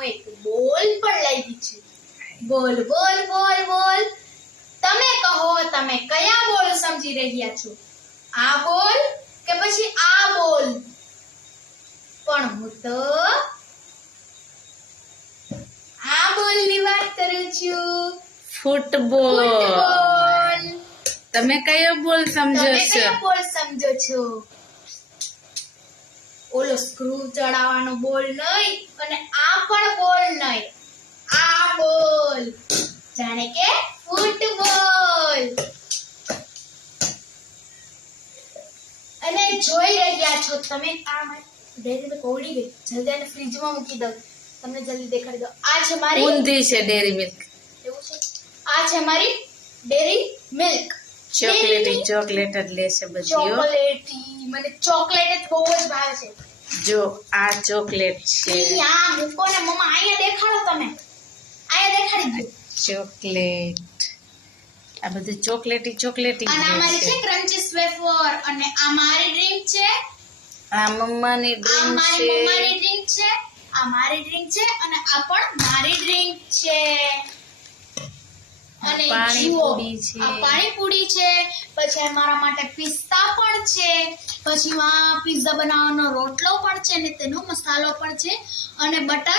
હું એક બોલ પણ ગઈ છું. બોલ બોલ બોલ બોલ. તમે કહો તમે કયા બોલ સમજી રહ્યા છો? આ બોલ કે પછી આ બોલ? પણ હું તો આ બોલની વાત કરું છું. ફૂટબોલ. તમે કયો બોલ સમજો તમે છો? કયો બોલ સમજો છો? ઓલો સ્ક્રૂ ચડાવવાનો બોલ નહીં અને આ પણ બોલ નહીં. આ બોલ. જાણે કે ફૂટબોલ. અને જોઈ રહ્યા છો તમે આ ડેરી ઓળી ગઈ. જલ્દી આને ફ્રીજમાં મૂકી દઉં. તમને જલ્દી દેખાડી દઉં. આ છે મારી ઊંધી છે ડેરી મિલ્ક એવું છે? આ છે મારી ડેરી મિલ્ક ચોકલેટી ચોકલેટ જ લેશે બધી ચોકલેટી મને ચોકલેટ બહુ જ ભાવે છે. જો આ ચોકલેટ છે. આ મૂકો ને મમ્મા અહીંયા દેખાડો તમે. અહીંયા દેખાડી દો. ચોકલેટ. આ બધું ચોકલેટી ચોકલેટી અને આ મારી છે. ક્રન્ચી સ્વેફર અને આ મારી ડ્રિંક છે. આ મમ્માની આ મારી મમ્માની ડ્રિંક છે આ મારી ડ્રિંક છે અને આ પણ મારી ડ્રિંક છે. અને પાણીપુરી છે. આ પાણીપુરી છે પછી મારા માટે પિસ્તા પણ છે. પછી માં પિઝા બનાવવાનો રોટલો પણ છે અને તેનો મસાલો પણ છે. અને બટર